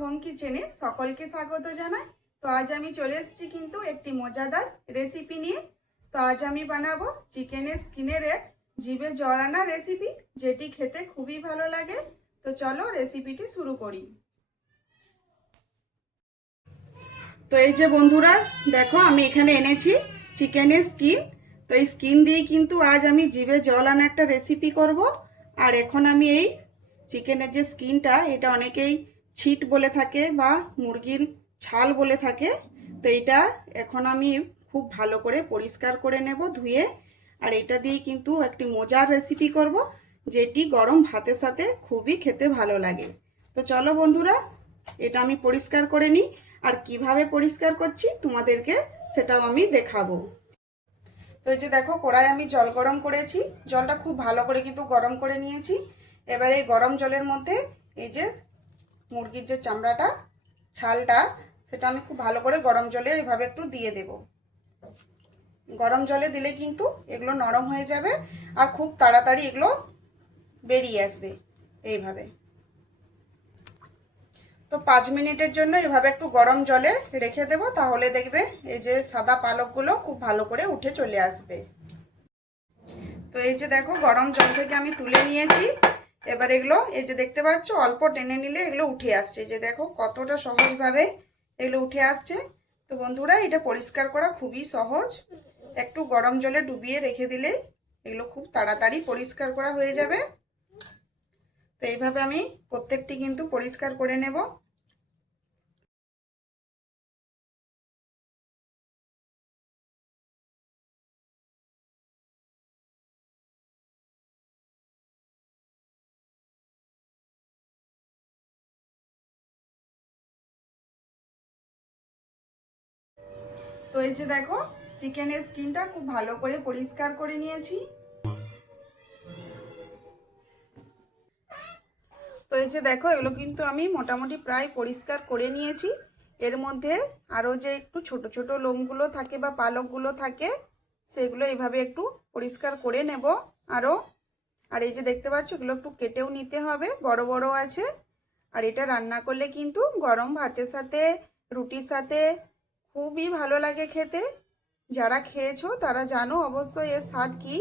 Home কিচেনে সকলকে স্বাগত জানাই। তো আজ আমি চলে এসেছি কিন্তু একটি মজাদার রেসিপি নিয়ে। তো আজ আমি বানাবো চিকেনের স্কিনের এক জিভে জল আনা রেসিপি, যেটি খেতে খুবই ভালো লাগে। তো চলো রেসিপিটি শুরু করি। তো এই যে বন্ধুরা, দেখো আমি এখানে এনেছি চিকেনের স্কিন। তো এই স্কিন দিয়ে কিন্তু আজ আমি জিভে জল আনা একটা রেসিপি করব। আর এখন আমি এই চিকেনের যে স্কিনটা, এটা অনেকেই ছিট বলে থাকে বা মুরগির ছাল বলে থাকে। তো এটা এখন আমি খুব ভালো করে পরিষ্কার করে নেব ধুয়ে। আর এটা দিয়ে কিন্তু একটি মজার রেসিপি করব, যেটি গরম ভাতের সাথে খুবই খেতে ভালো লাগে। তো চলো বন্ধুরা, এটা আমি পরিষ্কার করে নিই। আর কিভাবে পরিষ্কার করছি তোমাদেরকে সেটাও আমি দেখাবো। তো এই যে দেখো, কড়াই আমি জল গরম করেছি। জলটা খুব ভালো করে কিন্তু গরম করে নিয়েছি। এবারে এই গরম জলের মধ্যে এই যে মুরগির যে চামড়াটা, ছালটা, সেটা আমি খুব ভালো করে গরম জলে এইভাবে একটু দিয়ে দেব। গরম জলে দিলে কিন্তু এগুলো নরম হয়ে যাবে আর খুব তাড়াতাড়ি এগুলো বেরিয়ে আসবে এইভাবে। তো 5 মিনিটের জন্য এভাবে একটু গরম জলে রেখে দেব, তাহলে দেখবে এই যে সাদা পালকগুলো খুব ভালো করে উঠে চলে আসবে। তো এই যে দেখো, গরম জল থেকে আমি তুলে নিয়েছি। এবার এগুলো এই যে দেখতে পাচ্ছ, অল্প টেনে নিলে এগুলো উঠে আসছে। যে দেখো কতটা সহজভাবে এগুলো উঠে আসছে। তো বন্ধুরা, এটা পরিষ্কার করা খুবই সহজ। একটু গরম জলে ডুবিয়ে রেখে দিলে এগুলো খুব তাড়াতাড়ি পরিষ্কার করা হয়ে যাবে। তো এইভাবে আমি প্রত্যেকটি কিন্তু পরিষ্কার করে নেব। তো এই যে দেখো, চিকেনের স্কিনটা খুব ভালো করে পরিষ্কার করে নিয়েছি। তো এই যে দেখো, এগুলো কিন্তু আমি মোটামুটি প্রায় পরিষ্কার করে নিয়েছি। এর মধ্যে আরও যে একটু ছোট ছোট লোমগুলো থাকে বা পালকগুলো থাকে, সেগুলো এইভাবে একটু পরিষ্কার করে নেব আরও। আর এই যে দেখতে পাচ্ছ, এগুলো একটু কেটেও নিতে হবে, বড় বড় আছে। আর এটা রান্না করলে কিন্তু গরম ভাতের সাথে, রুটির সাথে খুবই ভালো লাগে খেতে। যারা খেয়েছো তারা জানো অবশ্যই এর স্বাদ কি।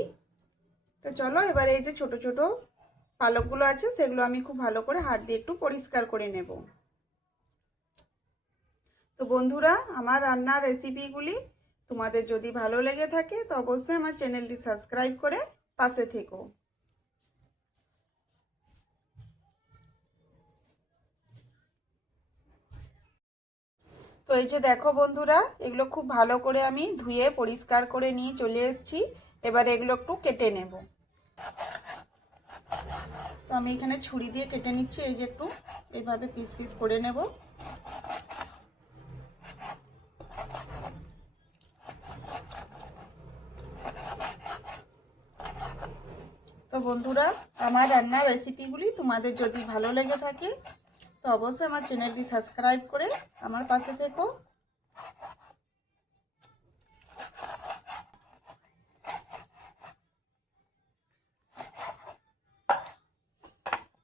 তো চলো এবার এই যে ছোট ছোট পালকগুলো আছে, সেগুলো আমি খুব ভালো করে হাত দিয়ে একটু পরিষ্কার করে নেব। তো বন্ধুরা, আমার রান্নার রেসিপিগুলি তোমাদের যদি ভালো লেগে থাকে তো অবশ্যই আমার চ্যানেলটি সাবস্ক্রাইব করে পাশে থেকো। তো এই যে দেখো বন্ধুরা, এগুলো খুব ভালো করে আমি ধুয়ে পরিষ্কার করে নিয়ে চলে এসেছি। এবার এগুলো একটু কেটে নেব। তো আমি এখানে ছুরি দিয়ে কেটে নিচ্ছি। এই যে একটু এইভাবে পিস পিস করে নেব। তো বন্ধুরা, আমার রান্নার রেসিপিগুলি তোমাদের যদি ভালো লেগে থাকে তো অবশ্যই আমার চ্যানেলটি সাবস্ক্রাইব করে আমার পাশে থেকো।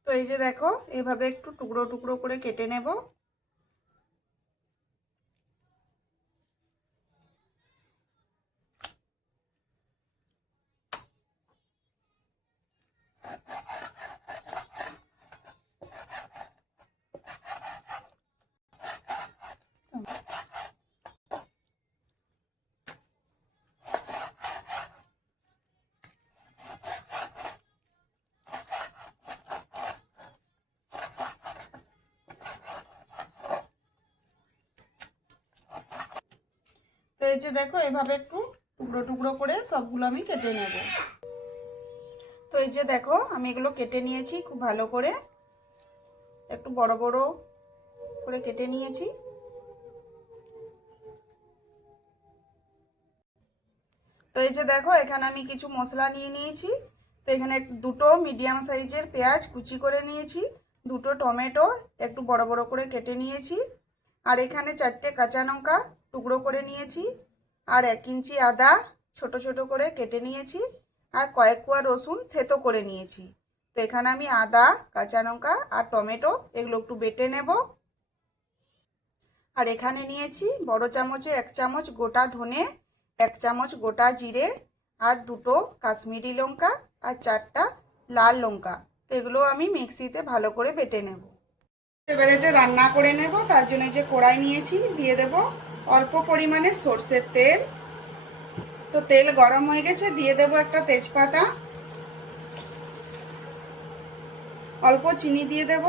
তো এই যে দেখো, এইভাবে একটু টুকরো টুকরো করে কেটে নেব। তো এই যে দেখো, এভাবে একটু টুকরো টুকরো করে সবগুলো আমি কেটে নেব। তো এই যে দেখো, আমি এগুলো কেটে নিয়েছি খুব ভালো করে, একটু বড় বড় করে কেটে নিয়েছি। তো এই যে দেখো, এখানে আমি কিছু মশলা নিয়ে নিয়েছি। তো এখানে দুটো মিডিয়াম সাইজের পেঁয়াজ কুচি করে নিয়েছি, দুটো টমেটো একটু বড় বড় করে কেটে নিয়েছি, আর এখানে 4টে কাঁচা লঙ্কা টুকরো করে নিয়েছি, আর 1 ইঞ্চি আদা ছোট ছোট করে কেটে নিয়েছি, আর কয়েক কোয়া রসুন থেতো করে নিয়েছি। তো এখানে আমি আদা, কাঁচা লঙ্কা আর টমেটো এগুলো একটু বেটে নেব। আর এখানে নিয়েছি বড় চামচে 1 চামচ গোটা ধনে, 1 চামচ গোটা জিরে, আর 2টো কাশ্মীরি লঙ্কা, আর 4টা লাল লঙ্কা। তো এগুলো আমি মিক্সিতে ভালো করে বেটে নেব। এবার এটা রান্না করে নেব, তার জন্য যে কড়াই নিয়েছি দিয়ে দেব অল্প পরিমাণে সরষের তেল। তো তেল গরম হয়ে গেছে, দিয়ে দেব একটা তেজপাতা, অল্প চিনি দিয়ে দেব,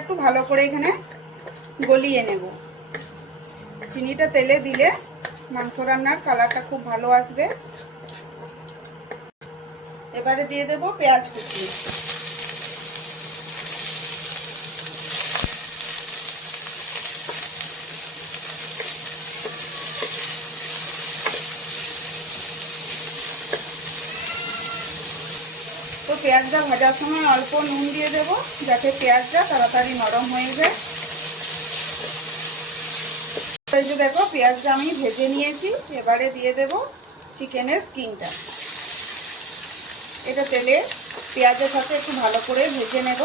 একটু ভালো করে এখানে গলিয়ে নেব। চিনিটা তেলে দিলে মাংস রান্নার কালারটা খুব ভালো আসবে। এবারে দিয়ে দেব পেঁয়াজ কুচি। তো পেঁয়াজটা ভাজার সময় অল্প নুন দিয়ে দেব, যাতে পেঁয়াজটা তাড়াতাড়ি নরম হয়ে যায়। এই যে দেখো পেঁয়াজটা আমি ভেজে নিয়েছি। এবারে দিয়ে দেব চিকেনের স্কিনটা। এটা তেলে পেঁয়াজের সাথে একটু ভালো করে ভেজে নেব,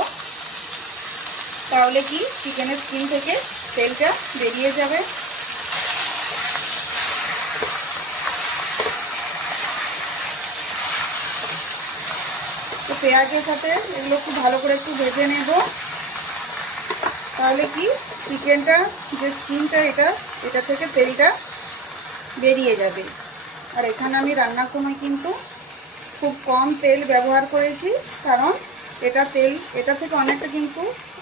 তাহলে কি চিকেনের স্কিন থেকে তেলটা বেরিয়ে যাবে। তো পেঁয়াজের সাথে এগুলো খুব ভালো করে একটু ভেজে নেব, তাহলে কি চিকেনটা যে স্কিনটা এটা থেকে তেলটা বেরিয়ে যাবে। আর এখানে আমি রান্নার সময় কিন্তু খুব কম তেল ব্যবহার করেছি, কারণ এটা থেকে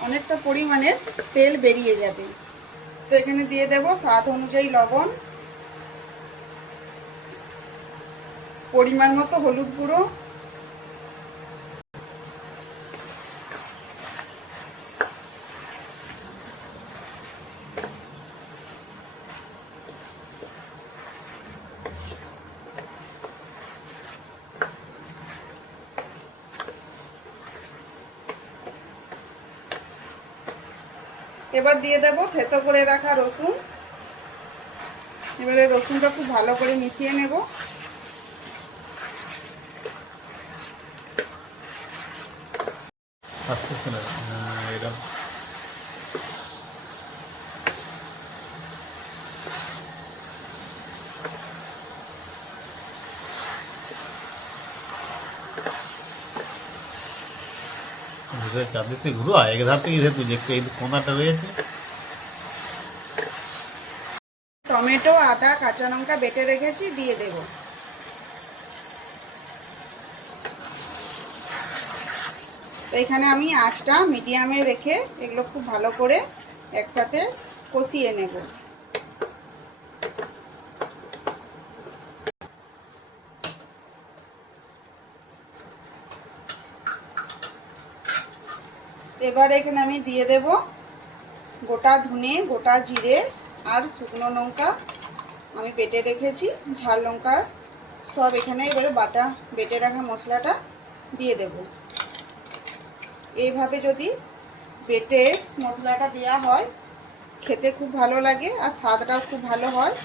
অনেকটা পরিমাণের তেল বেরিয়ে যাবে। তো এখানে দিয়ে দেব স্বাদ অনুযায়ী লবণ, পরিমাণ মতো হলুদ গুঁড়ো, এবার দিয়ে দেব থেতো করে রাখা রসুন। এবারে রসুনটা খুব ভালো করে মিশিয়ে নেব। चादर घुरो एक धार থেকে ইধর তুই দেখতে এই কোনাটা রয়েছে। টমেটো, আদা, কাঁচা লঙ্কা বেটে রেখেছি, দিয়ে দেব। তো এখানে আমি আঁচটা মিডিয়ামে রেখে এগুলো খুব ভালো করে একসাথে কষিয়ে নেব। এবার এখানে আমি দিয়ে দেব গোটা ধনে, গোটা জিরে, আর শুকনো লঙ্কা আমি বেটে রেখেছি, ঝাল লঙ্কা সব এখানে এবারে বেটে রাখা মশলাটা দিয়ে দেব। এইভাবে যদি বেটে মশলাটা দেওয়া হয় খেতে খুব ভালো লাগে, আর স্বাদটাও খুব ভালো হয়,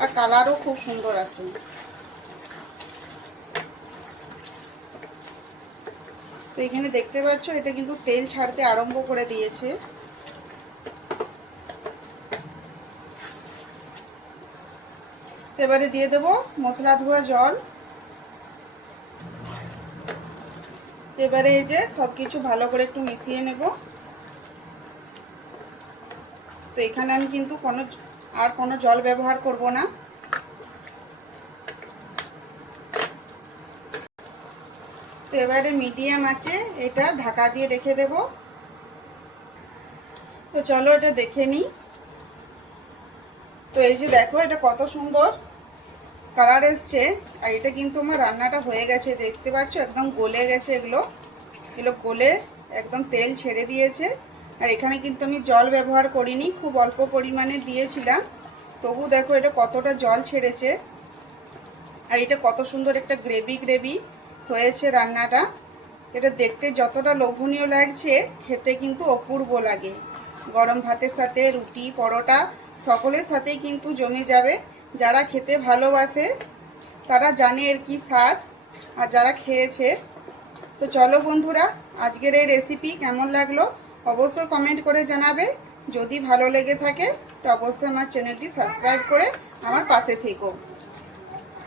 আর কালারও খুব সুন্দর আসে। তো এখানে দেখতে পাচ্ছ এটা কিন্তু তেল ছাড়তে আরম্ভ করে দিয়েছে। এবারে দিয়ে দেব মশলা ধোয়া জল। এবারে এই যে সবকিছু ভালো করে একটু মিশিয়ে নেব। তো এখানে আমি কিন্তু কোনো জল ব্যবহার করব না। তো এবারে মিডিয়াম আঁচে এটা ঢাকা দিয়ে রেখে দেব। তো চলো এটা দেখে নিই। তো এই যে দেখো এটা কত সুন্দর কালার এসছে, আর এটা কিন্তু আমার রান্নাটা হয়ে গেছে। দেখতে পাচ্ছ একদম গলে গেছে, এগুলো গলে একদম তেল ছেড়ে দিয়েছে। আর এখানে কিন্তু আমি জল ব্যবহার করিনি, খুব অল্প পরিমাণে দিয়েছিলাম, তবু দেখো এটা কতটা জল ছেড়েছে। আর এটা কত সুন্দর একটা গ্রেভি হয়েছে রান্নাটা। এটা দেখতে যতটা লোভনীয় লাগছে, খেতে কিন্তু অপূর্ব লাগে। গরম ভাতের সাথে, রুটি, পরোটা সকলের সাথেই কিন্তু জমে যাবে। যারা খেতে ভালোবাসে তারা জানে এর কি স্বাদ, আর যারা খেয়েছে। তো চলো বন্ধুরা, আজকের এই রেসিপি কেমন লাগলো অবশ্যই কমেন্ট করে জানাবে। যদি ভালো লেগে থাকে তো অবশ্যই আমার চ্যানেলটি সাবস্ক্রাইব করে আমার পাশে থেকো।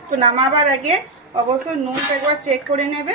তো নামাবার আগে অবশ্যই নুনটা একবার চেক করে নেবে।